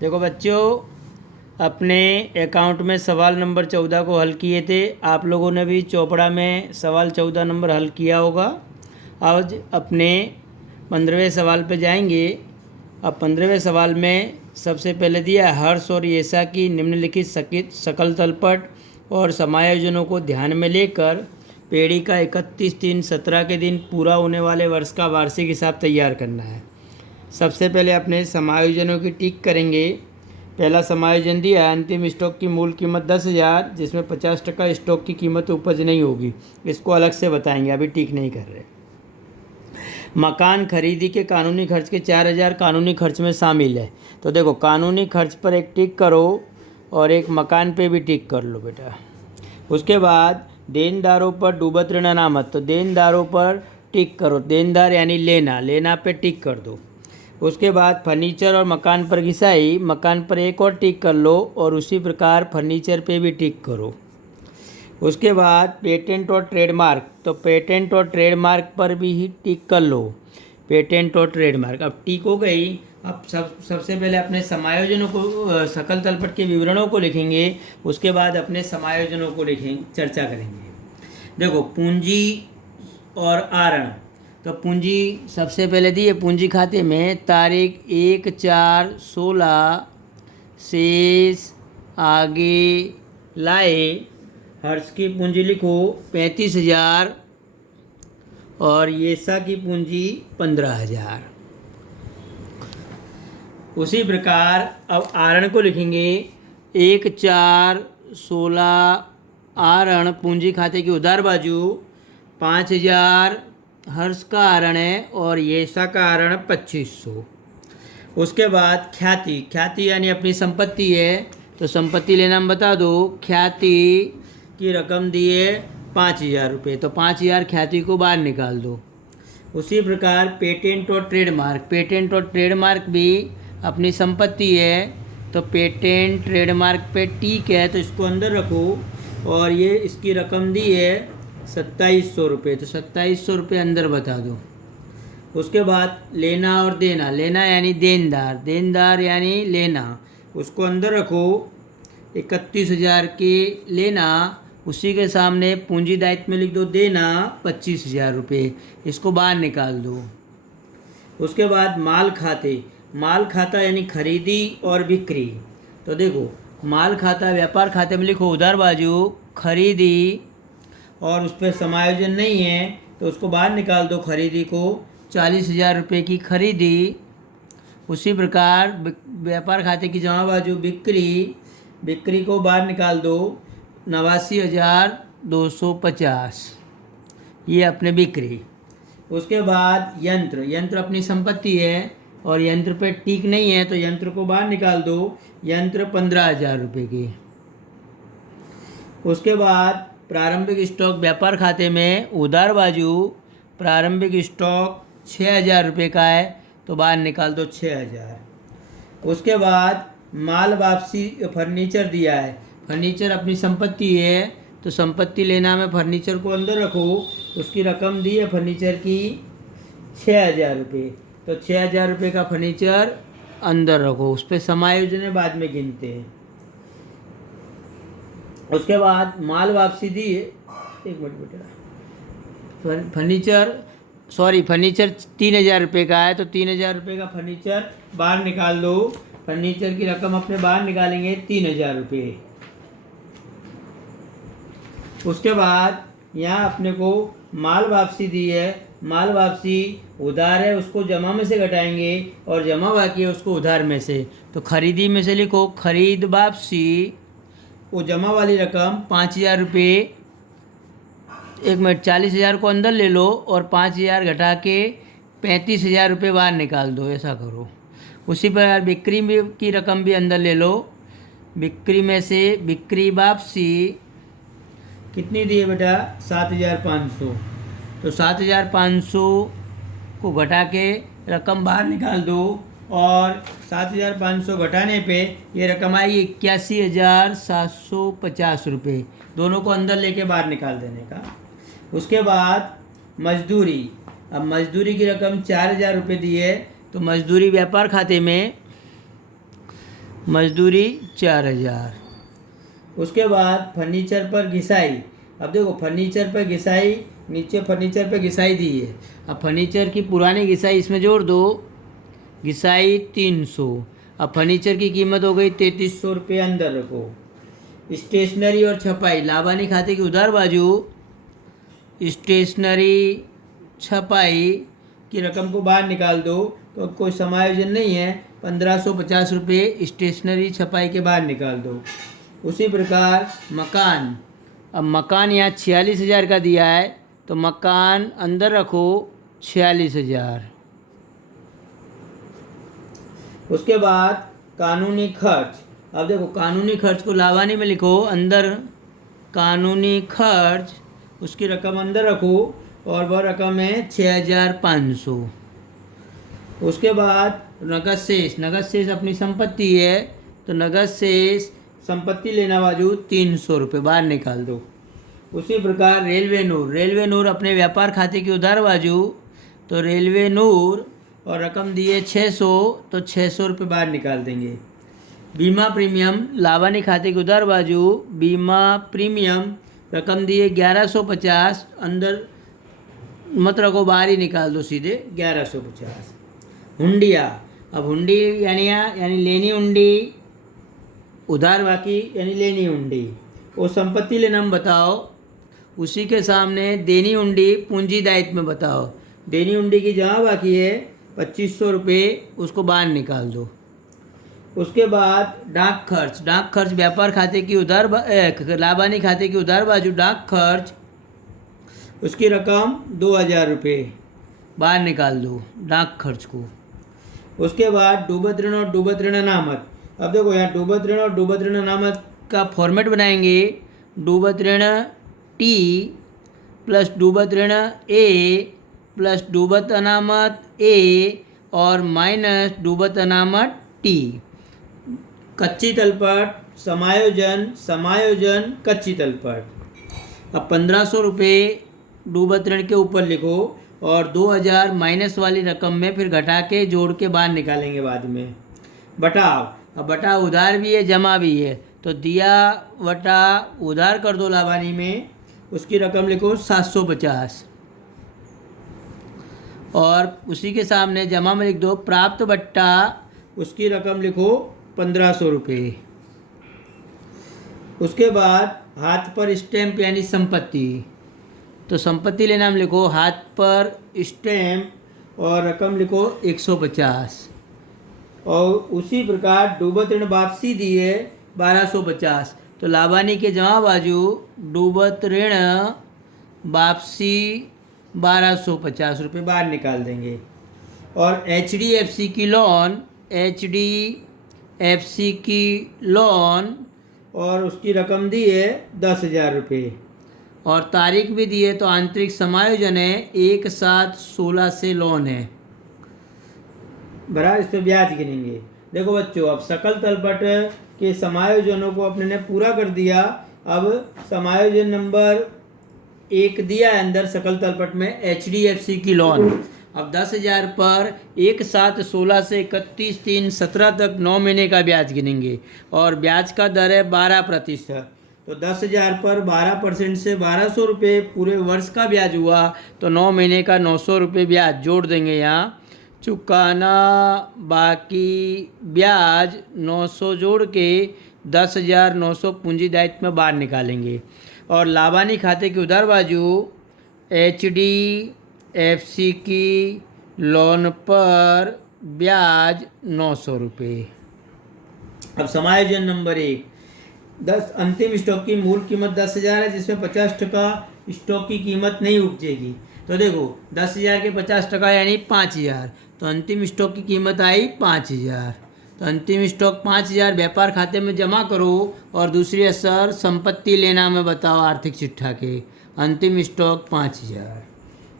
देखो बच्चों, अपने अकाउंट में सवाल नंबर 14 को हल किए थे। आप लोगों ने भी चौपड़ा में सवाल 14 नंबर हल किया होगा। आज अपने 15वें सवाल पे जाएंगे। अब 15वें सवाल में सबसे पहले दिया है, हर्ष और येसा की निम्नलिखित सकल तलपट और समायोजनों को ध्यान में लेकर पेड़ी का 31/3/17 के दिन पूरा होने वाले वर्ष का वार्षिक हिसाब तैयार करना है। सबसे पहले अपने समायोजनों की टिक करेंगे। पहला समायोजन दिया है, अंतिम स्टॉक की मूल कीमत 10,000 जिसमें 50% स्टॉक की कीमत उपज नहीं होगी। इसको अलग से बताएंगे, अभी टिक नहीं कर रहे। मकान खरीदी के कानूनी खर्च के 4,000 कानूनी खर्च में शामिल है। तो देखो, कानूनी खर्च पर एक टिक करो और एक मकान पे भी टिक कर लो बेटा। उसके बाद देनदारों पर डूबत ऋण अनामत, तो देनदारों पर टिक करो। देनदार यानी लेना पे टिक कर दो। उसके बाद फर्नीचर और मकान पर घिसाई, मकान पर एक और टिक कर लो और उसी प्रकार फर्नीचर पे भी टिक करो। उसके बाद पेटेंट और ट्रेडमार्क, तो पेटेंट और ट्रेडमार्क पर भी ही टिक कर लो। पेटेंट और ट्रेडमार्क अब टिक हो गई। अब सबसे पहले अपने समायोजनों को, सकल तलपट के विवरणों को लिखेंगे। उसके बाद अपने समायोजनों को लिखेंगे, चर्चा करेंगे। देखो, पूंजी और आहरण। तो पूंजी सबसे पहले दी है, पूंजी खाते में तारीख 1/4/16 शेष आगे लाए। हर्ष की पूंजी लिखो 35,000 और येसा की पूंजी 15,000। उसी प्रकार अब आहरण को लिखेंगे 1/4/16 आहरण पूंजी खाते की उधार बाजू 5,000 हर्ष का आहरण है और येसा का आहरण 2,500। उसके बाद ख्याति यानी अपनी संपत्ति है, तो संपत्ति लेना हम बता दो। ख्याति की रकम दी है 5,000 रुपये, तो 5,000 ख्याति को बाहर निकाल दो। उसी प्रकार पेटेंट और ट्रेडमार्क भी अपनी संपत्ति है, तो पेटेंट ट्रेडमार्क पे टिक है, तो इसको अंदर रखो। और ये इसकी रकम दी है 2,700 रुपये, तो 2,700 रुपये अंदर बता दो। उसके बाद लेना और देना, लेना यानी देनदार यानी लेना, उसको अंदर रखो। 31,000 के लेना, उसी के सामने पूंजी दायित्व में लिख दो देना 25,000 रुपये, इसको बाहर निकाल दो। उसके बाद माल खाता यानी खरीदी और बिक्री। तो देखो, माल खाता व्यापार खाते में लिखो उधार बाजू खरीदी और उस पर समायोजन नहीं है, तो उसको बाहर निकाल दो। खरीदी को 40,000 रुपये की खरीदी। उसी प्रकार व्यापार खाते की जमा बाजू बिक्री को बाहर निकाल दो 89,250, ये अपने बिक्री। उसके बाद यंत्र अपनी संपत्ति है और यंत्र पे टिक नहीं है, तो यंत्र को बाहर निकाल दो। यंत्र 15,000 रुपये की। उसके बाद प्रारंभिक स्टॉक व्यापार खाते में उधार बाजू प्रारंभिक स्टॉक 6,000 रुपये का है, तो बाहर निकाल दो 6,000। उसके बाद माल वापसी फर्नीचर दिया है, फर्नीचर अपनी संपत्ति है, तो संपत्ति लेना में फर्नीचर को अंदर रखो। उसकी रकम दी है फर्नीचर की 6,000 रुपये, तो 6,000 रुपये का फर्नीचर अंदर रखो। उस पर समायोजन बाद में गिनते हैं। उसके बाद माल वापसी दी है, एक मिनट बेटा, फर्नीचर 3,000 रुपये का है, तो 3,000 रुपये का फर्नीचर बाहर निकाल दो। फर्नीचर की रकम अपने बाहर निकालेंगे 3,000 रुपये। उसके बाद यहाँ अपने को माल वापसी दी है, माल वापसी उधार है, उसको जमा में से घटाएंगे और जमा बाकी है उसको उधार में से। तो खरीदी में से लिखो खरीद वापसी, वो जमा वाली रकम 5,000 रुपये। 40,000 को अंदर ले लो और 5,000 घटा के 35,000 रुपये बाहर निकाल दो, ऐसा करो। उसी पर बिक्री की रकम भी अंदर ले लो। बिक्री में से बिक्री वापसी कितनी दी है बेटा? 7,500, तो 7,500 को घटा के रकम बाहर निकाल दो और 7,500 घटाने पे ये रकम आई 81,750 रुपये। दोनों को अंदर लेके बाहर निकाल देने का। उसके बाद मजदूरी, अब मजदूरी की रकम 4,000 रुपये दी है, तो मजदूरी व्यापार खाते में मजदूरी 4000। उसके बाद फर्नीचर पर घिसाई। अब देखो फर्नीचर पर घिसाई, नीचे फर्नीचर पर घिसाई दी है। अब फर्नीचर की पुरानी घिसाई इसमें जोड़ दो, घिसाई 300। अब फर्नीचर की कीमत हो गई 3300 रुपये, अंदर रखो। स्टेशनरी और छपाई, लाभानी खाते की उधार बाजू स्टेशनरी छपाई की रकम को बाहर निकाल दो, तो कोई समायोजन नहीं है, 1550 रुपये स्टेशनरी छपाई के बाहर निकाल दो। उसी प्रकार मकान, अब मकान यहाँ 46,000 का दिया है, तो मकान अंदर रखो 46,000। उसके बाद कानूनी खर्च। अब देखो कानूनी खर्च को लाभानी में लिखो, अंदर कानूनी खर्च, उसकी रकम अंदर रखो और वह रकम है 6500। उसके बाद नगद शेष, नगद शेष अपनी संपत्ति है, तो नगद शेष संपत्ति लेना बाजू 300 रुपये, बाहर निकाल दो। उसी प्रकार रेलवे नूर, रेलवे नूर अपने व्यापार खाते की उधार बाजू, तो रेलवे नूर और रकम दी है 600, तो 600 रुपये बाहर निकाल देंगे। बीमा प्रीमियम, लाभानी खाते की उधार बाजू, बीमा प्रीमियम रकम दी है 1150, अंदर मत रखो, बाहर ही निकाल दो सीधे 1150। हुंडिया, अब हुंडी यानी लेनी हुंडी, उधार बाकी यानी लेनी हुंडी। वो संपत्ति लेना हम बताओ, उसी के सामने देनी हुंडी पूंजी दायित्व में बताओ। देनी हुंडी की जमा बाकी है 2500 रुपये, उसको बाहर निकाल दो। उसके बाद डाक खर्च, डाक खर्च व्यापार खाते की उधार लाभानी खाते की उधार बाजू डाक खर्च, उसकी रकम 2000 रुपये, बाहर निकाल दो डाक खर्च को। उसके बाद डूबत ऋण और डूबत ऋण अनामत। अब देखो यहाँ डूबत ऋण और डूबत ऋण अनामत का फॉर्मेट बनाएंगे, डूबत ऋण टी प्लस डूबत ऋण ए प्लस डूबत अनामत ए और माइनस डूबत अनामत टी। कच्ची तलपट समायोजन, समायोजन कच्ची तलपट। अब 1500 रुपये डूबत ऋण के ऊपर लिखो और 2000 माइनस वाली रकम में फिर घटा के जोड़ के बाहर निकालेंगे बाद में। बटाव, अब बटाव उधार भी है जमा भी है, तो दिया वटा उधार कर दो लाभानी में, उसकी रकम लिखो 750 और उसी के सामने जमा में लिख दो प्राप्त बट्टा, उसकी रकम लिखो 1500 रुपये। उसके बाद हाथ पर स्टैम्प यानी संपत्ति, तो संपत्ति लेना हम लिखो हाथ पर स्टैम्प और रकम लिखो 150। और उसी प्रकार डूबत ऋण वापसी दी है 1250, तो लाभानी के जमा बाजू डूबत ऋण वापसी 1250 रुपये, बाहर निकाल देंगे। और HDFC की लोन, HDFC की लोन और उसकी रकम दी है 10,000 रुपये और तारीख भी दी है, तो आंतरिक समायोजन है 1/7/16 से लोन है, बराबर। इस पर ब्याज गिनेंगे। देखो बच्चों, अब सकल तलपट के समायोजनों को अपने ने पूरा कर दिया। अब समायोजन नंबर 1 दिया है अंदर सकल तलपट में HDFC की लोन। अब 10,000 पर 1/7/16 से 31/3/17 तक 9 महीने का ब्याज गिनेंगे और ब्याज का दर है 12%। तो 10,000 पर 12% से 1200 रुपये पूरे वर्ष का ब्याज हुआ, तो 9 महीने का 900 रुपये ब्याज जोड़ देंगे। यहाँ चुकाना बाकी ब्याज 900 जोड़ के 10,900 पूंजी दायित्व में बाहर निकालेंगे। और लाभानी खाते की उधार बाजू HDFC की लोन पर ब्याज 900 रुपये। अब समायोजन नंबर 1, 10 अंतिम स्टॉक की मूल कीमत 10,000 है, जिसमें 50% स्टॉक की कीमत नहीं उपजेगी। तो देखो 10,000 के 50% यानी 5,000, तो अंतिम स्टॉक की कीमत आई 5,000। तो अंतिम स्टॉक 5,000 व्यापार खाते में जमा करो और दूसरी असर संपत्ति लेना में बताओ आर्थिक चिट्ठा के। अंतिम स्टॉक 5,000।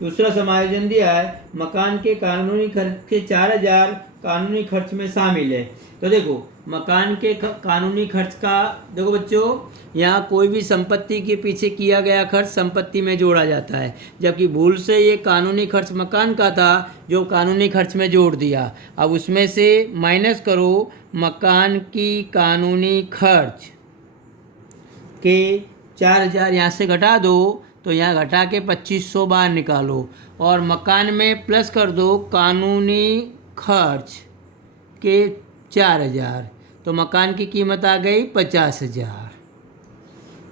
दूसरा समायोजन दिया है, मकान के कानूनी खर्च के 4,000 कानूनी खर्च में शामिल है। तो देखो मकान के कानूनी खर्च का, देखो बच्चों यहाँ कोई भी संपत्ति के पीछे किया गया खर्च संपत्ति में जोड़ा जाता है, जबकि भूल से ये कानूनी खर्च मकान का था जो कानूनी खर्च में जोड़ दिया। अब उसमें से माइनस करो मकान की कानूनी खर्च के 4,000 यहाँ से घटा दो, तो यहाँ घटा के 2,500 बाहर निकालो और मकान में प्लस कर दो कानूनी खर्च के 4,000, तो मकान की कीमत आ गई 50,000।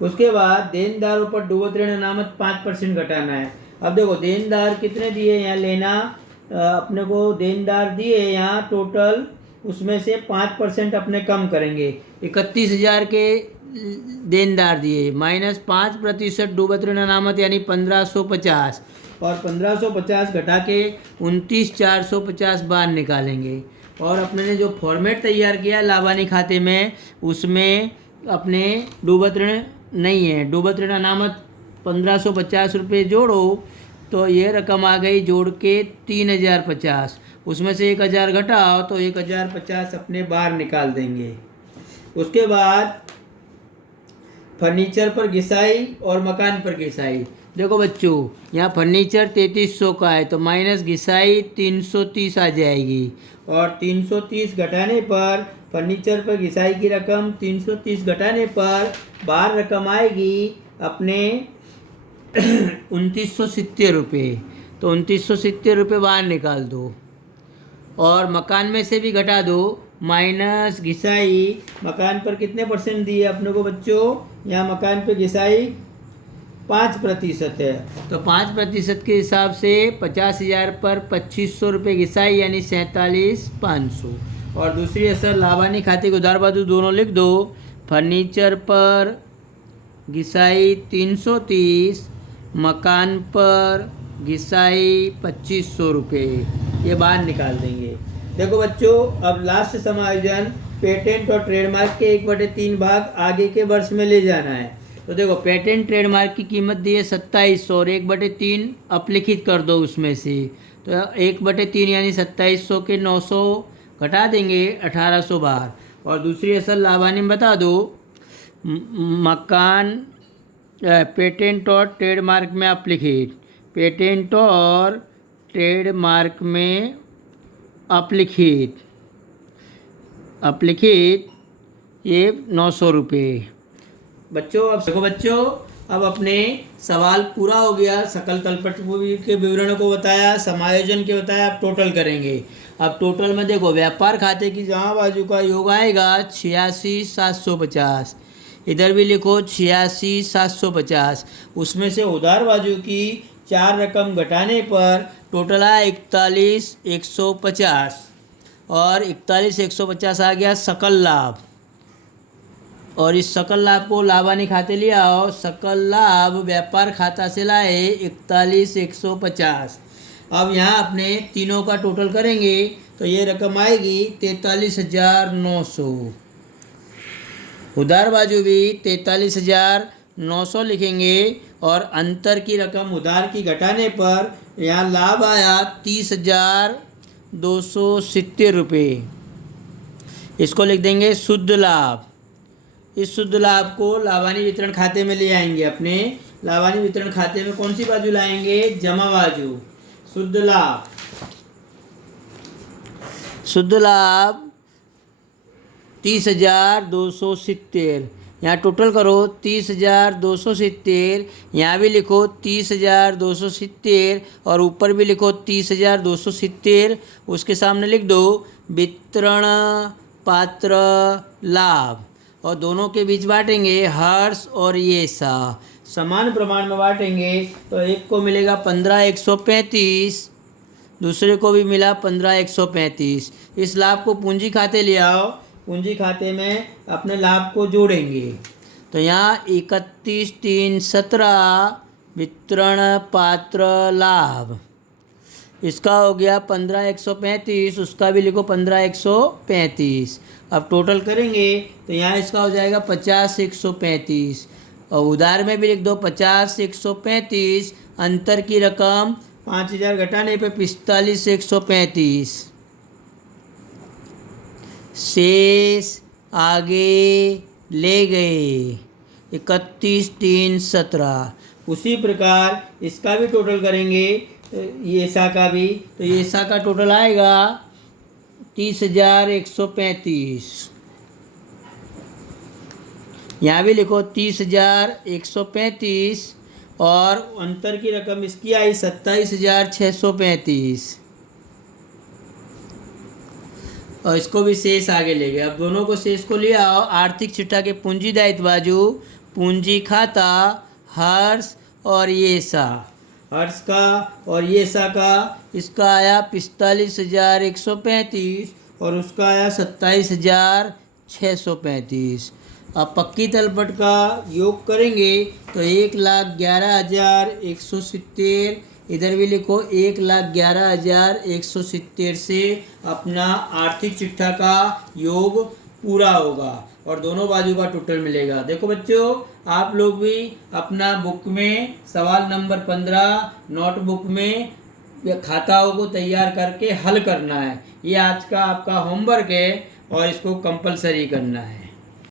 उसके बाद देनदारों पर डूबत ऋण अनामत 5% घटाना है। अब देखो देनदार कितने दिए यहाँ लेना, अपने को देनदार दिए यहाँ टोटल, उसमें से 5% अपने कम करेंगे। 31,000 के देनदार दिए माइनस 5% डूबत ऋण अनामत यानी 1,550, और 1,550 घटा के 29,450 बाहर निकालेंगे। और अपने ने जो फॉर्मेट तैयार किया लाभानी खाते में, उसमें अपने डूबत ऋण नहीं है, डूबत ऋण अनामत 1,550 रुपये जोड़ो तो ये रकम आ गई जोड़ के 3,050, उसमें से 1,000 घटाओ तो 1,050 अपने बाहर निकाल देंगे। उसके बाद फर्नीचर पर घिसाई और मकान पर घिसाई। देखो बच्चों यहाँ फर्नीचर 3,300 का है तो माइनस घिसाई 330 आ जाएगी, और 330 घटाने पर फर्नीचर पर घिसाई की रकम 330 घटाने पर बाहर रकम आएगी अपने 2,970 रुपये। तो 2,970 रुपये बाहर निकाल दो और मकान में से भी घटा दो माइनस घिसाई। मकान पर कितने परसेंट दिए अपने को बच्चों, यहाँ मकान पे घिसाई 5% है, तो 5% के हिसाब से 50,000 पर 2,500 रुपये घिसाई यानी 47,500। और दूसरी असर लाभानी खाते के उधार बाजू दोनों लिख दो। फर्नीचर पर घिसाई 330, मकान पर घिसाई 2,500 रुपये, ये बाहर निकाल देंगे। देखो बच्चों अब लास्ट समायोजन पेटेंट और ट्रेडमार्क के 1/3 भाग आगे के वर्ष में ले जाना है। तो देखो पेटेंट ट्रेडमार्क की कीमत दी है 2700 और 1/3 अपलिखित कर दो उसमें से, तो 1/3 यानी 2700 के 900 घटा देंगे 1,800 बाहर। और दूसरी असल लाभानी में बता दो मकान पेटेंट और ट्रेडमार्क में अपलिखित, पेटेंट और ट्रेडमार्क में अपलिखित ये 900 रुपये। बच्चों अब देखो बच्चों अब अपने सवाल पूरा हो गया, सकल तलपट के विवरणों को बताया, समायोजन के बताया, अब टोटल करेंगे। अब टोटल में देखो व्यापार खाते की जमा बाजू का योग आएगा 86,750, इधर भी लिखो 86,750, उसमें से उधार बाजू की 4 रकम घटाने पर टोटल आया 41,150, और 41,150 आ गया सकल लाभ। और इस सकल लाभ को लाभानी खाते ले आओ, सकल लाभ व्यापार खाता से लाए 41,150। अब यहाँ अपने तीनों का टोटल करेंगे तो ये रकम आएगी 43,900। उधार बाजू भी 43,900 लिखेंगे, और अंतर की रकम उधार की घटाने पर यहाँ लाभ आया 30,270 रुपये, इसको लिख देंगे शुद्ध लाभ। इस शुद्ध लाभ को लाभानी वितरण खाते में ले आएंगे। अपने लाभानी वितरण खाते में कौन सी बाजू लाएंगे, जमा बाजू। शुद्ध लाभ 30,270, यहाँ टोटल करो 30,270, यहाँ भी लिखो 30,270 और ऊपर भी लिखो 30,270, उसके सामने लिख दो वितरण पात्र लाभ, और दोनों के बीच बांटेंगे हर्ष और ये सा, समान प्रमाण में बांटेंगे तो एक को मिलेगा 15,135, दूसरे को भी मिला 15,135। इस लाभ को पूंजी खाते ले आओ, पूंजी खाते में अपने लाभ को जोड़ेंगे। तो यहाँ 31,317 वितरण पात्र लाभ, इसका हो गया 15,135, उसका भी लिखो 15,135। अब टोटल करेंगे तो यहाँ इसका हो जाएगा 50,135, और उधार में भी लिख दो 50,135, अंतर की रकम 5,000 घटाने पे 45,135। शेष आगे ले गए 31,317। उसी प्रकार इसका भी टोटल करेंगे, ये सा का भी, तो ये सा का टोटल आएगा 30,135। यहाँ भी लिखो 30,135 और अंतर की रकम इसकी आई 27,635 और इसको भी शेष आगे ले गए। अब दोनों को शेष को लिया आओ। आर्थिक चिट्ठा के पूंजी दायित्व बाजू, पूंजी खाता हर्ष और ये सा, हर्ष का और ये सा का, इसका आया 45,135 और उसका आया 27,635। अब पक्की तलपट का योग करेंगे तो 1,11,170, इधर भी लिखो 1,11,170 से अपना आर्थिक चिट्ठा का योग पूरा होगा और दोनों बाजू का टोटल मिलेगा। देखो बच्चों, आप लोग भी अपना बुक में सवाल नंबर 15 नोटबुक में खाताओं को तैयार करके हल करना है। ये आज का आपका होमवर्क है और इसको कंपलसरी करना है।